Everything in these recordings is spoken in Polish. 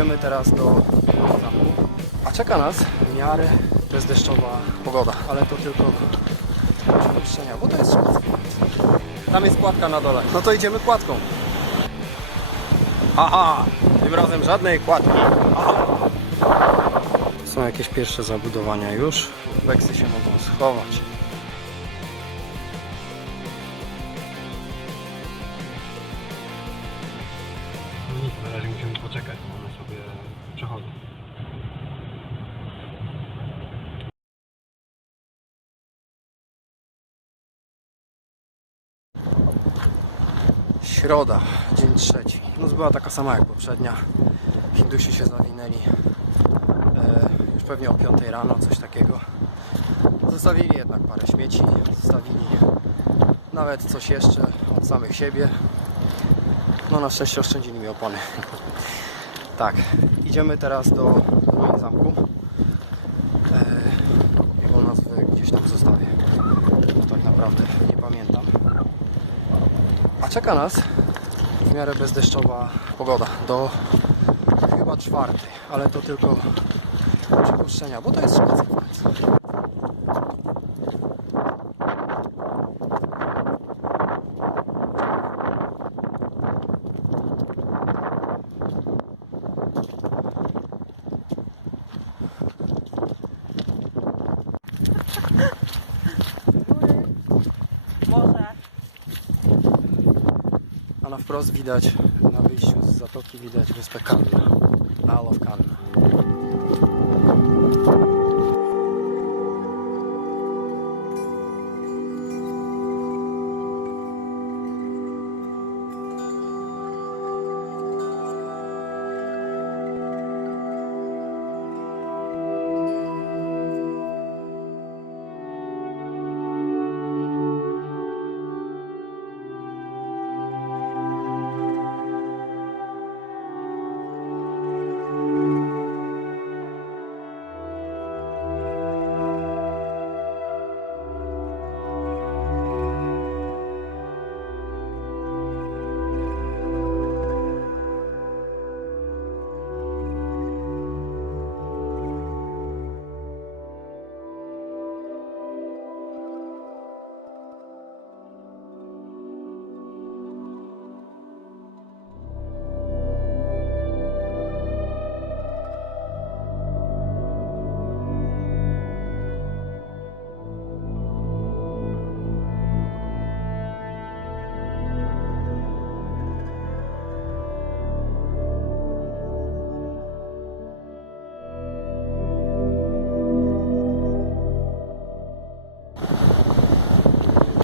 idziemy teraz do zamku. A czeka nas w miarę bezdeszczowa pogoda, ale to tylko przypuszczenia, bo to jest szansa. Tam jest kładka na dole. No to idziemy kładką. Aha! Tym razem żadnej kładki. Aha. Są jakieś pierwsze zabudowania już. Weksy się mogą schować. Środa, dzień trzeci. Noc była taka sama jak poprzednia. Hindusi się zawinęli e, już pewnie o 5 rano, coś takiego. Zostawili jednak parę śmieci, zostawili nawet coś jeszcze od samych siebie. No na szczęście oszczędzili mi opony. tak, idziemy teraz do ruin zamku. E, jego nazwę gdzieś tam zostawię. Tak naprawdę nie pamiętam. Czeka nas w miarę bezdeszczowa pogoda do chyba czwartej, ale to tylko przypuszczenia, bo to jest szansa wprost widać, na wyjściu z zatoki widać wyspę Kanna. Isle of Kanna.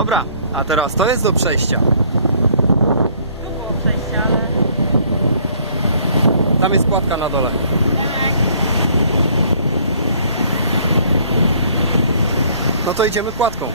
Dobra, a teraz to jest do przejścia. Tu było przejście, ale... Tam jest kładka na dole. No to idziemy kładką.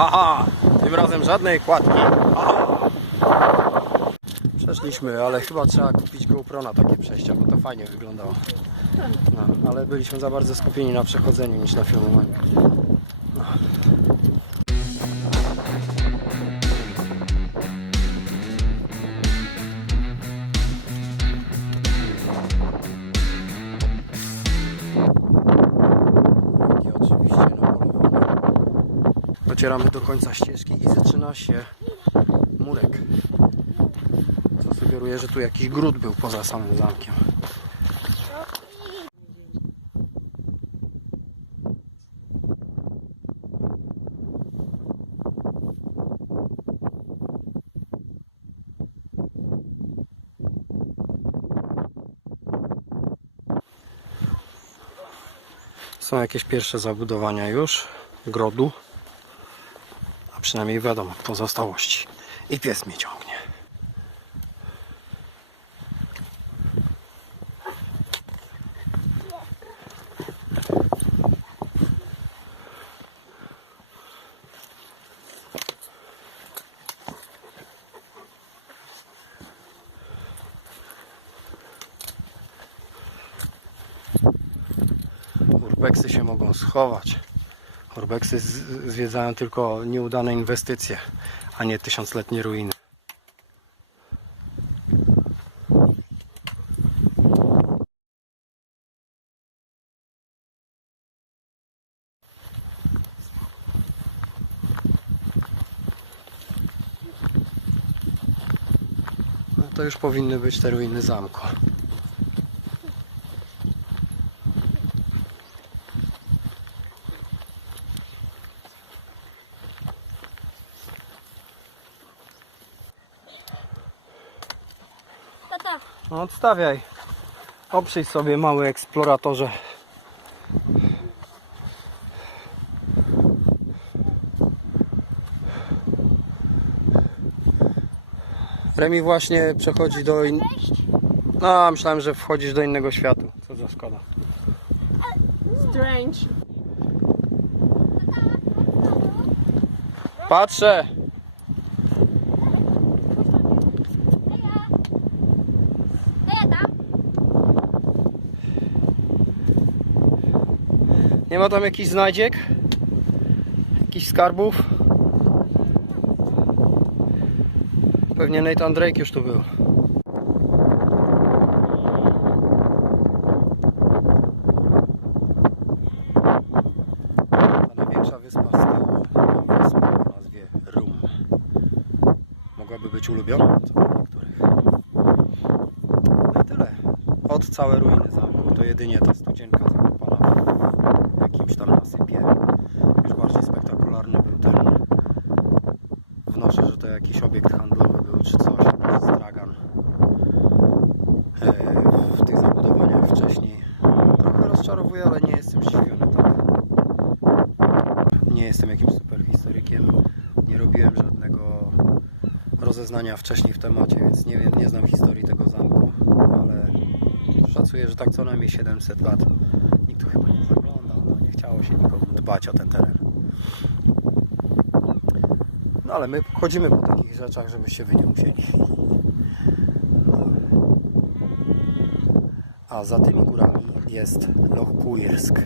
Aha! Tym razem żadnej kładki. Aha. Przeszliśmy, ale chyba trzeba kupić GoPro na takie przejścia, bo to fajnie wyglądało. No, ale byliśmy za bardzo skupieni na przechodzeniu niż na filmowaniu. No. docieramy do końca ścieżki i zaczyna się murek. Co sugeruje, że tu jakiś gród był poza samym zamkiem. Są jakieś pierwsze zabudowania już grodu przynajmniej wiadomo pozostałości. I pies mnie ciągnie. Urbexy się mogą schować. Urbexy z- zwiedzają tylko nieudane inwestycje, a nie tysiącletnie ruiny. No to już powinny być te ruiny zamku. No odstawiaj. Oprzyj sobie mały eksploratorze. Remi właśnie przechodzi do in... No, myślałem, że wchodzisz do innego światu. Co za szkoda. Strange. Patrzę! Nie ma tam jakichś znajdziek? Jakichś skarbów? Pewnie Nathan Drake już tu był. Ta największa wyspa z tyłu wyspa o nazwie Rum. Mogłaby być ulubiona co do niektórych. No i tyle. Od całe ruiny zamku to jedynie ta studzienka jakimś tam nasypie. Już bardziej spektakularny był. Wnoszę, że to jakiś obiekt handlowy był czy coś, stragan. E, W tych zabudowaniach wcześniej. Trochę rozczarowuje, ale nie jestem zdziwiony tak. Nie jestem jakimś super historykiem. Nie robiłem żadnego rozeznania wcześniej w temacie, więc nie wiem, nie znam historii tego zamku, ale szacuję, że tak co najmniej 700 lat. Nikt tu chyba nie zaglądał, chciało się nikomu dbać o ten teren. No ale my chodzimy po takich rzeczach, żebyście wy nie musieli. A za tymi górami jest Loch Kuirsk,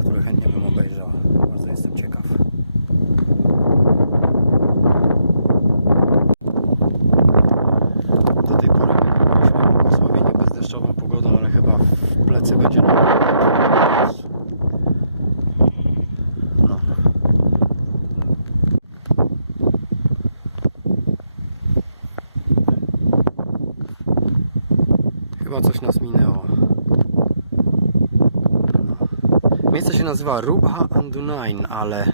który chętnie bym obejrzał. Bardzo jestem ciekaw. Chyba coś nas minęło. No. Miejsce się nazywa Ruba Andunain, ale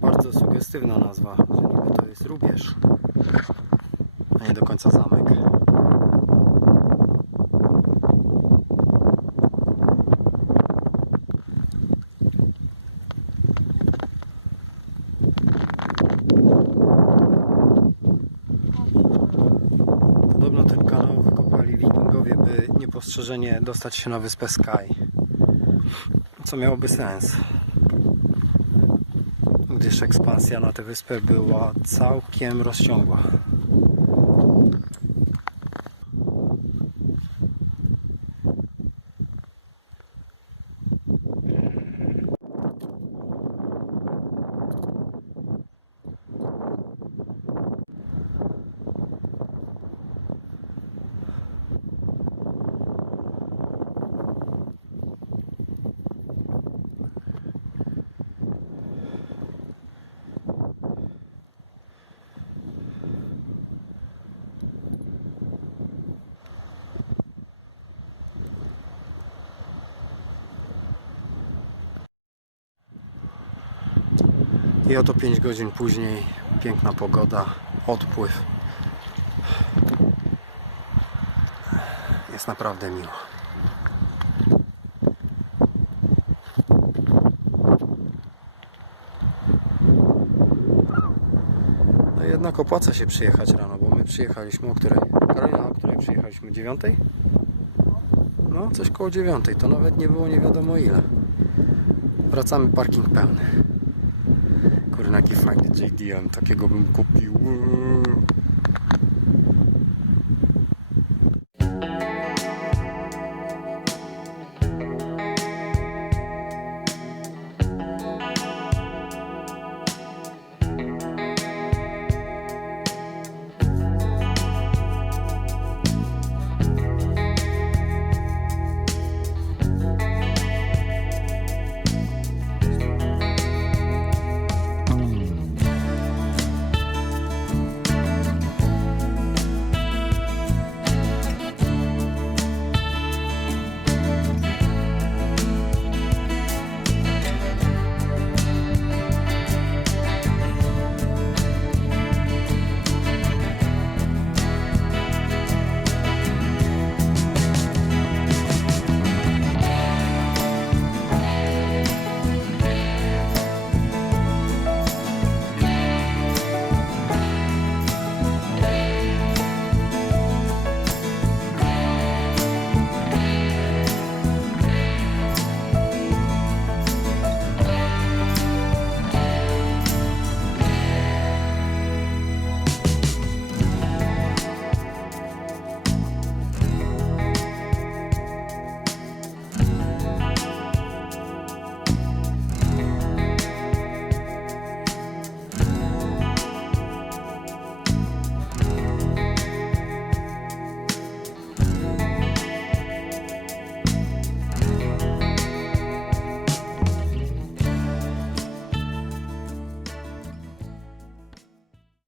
bardzo sugestywna nazwa, że niby to jest rubież, a nie do końca zamek. By niepostrzeżenie dostać się na wyspę Sky. Co miałoby sens. Gdyż ekspansja na tę wyspę była całkiem rozciągła. I oto 5 godzin później piękna pogoda, odpływ. Jest naprawdę miło. No jednak opłaca się przyjechać rano, bo my przyjechaliśmy o której? Karolina, o której przyjechaliśmy? Dziewiątej? No, coś koło dziewiątej. To nawet nie było nie wiadomo ile. Wracamy, parking pełny. Kurna, jaki fajny JDM, takiego bym kupił.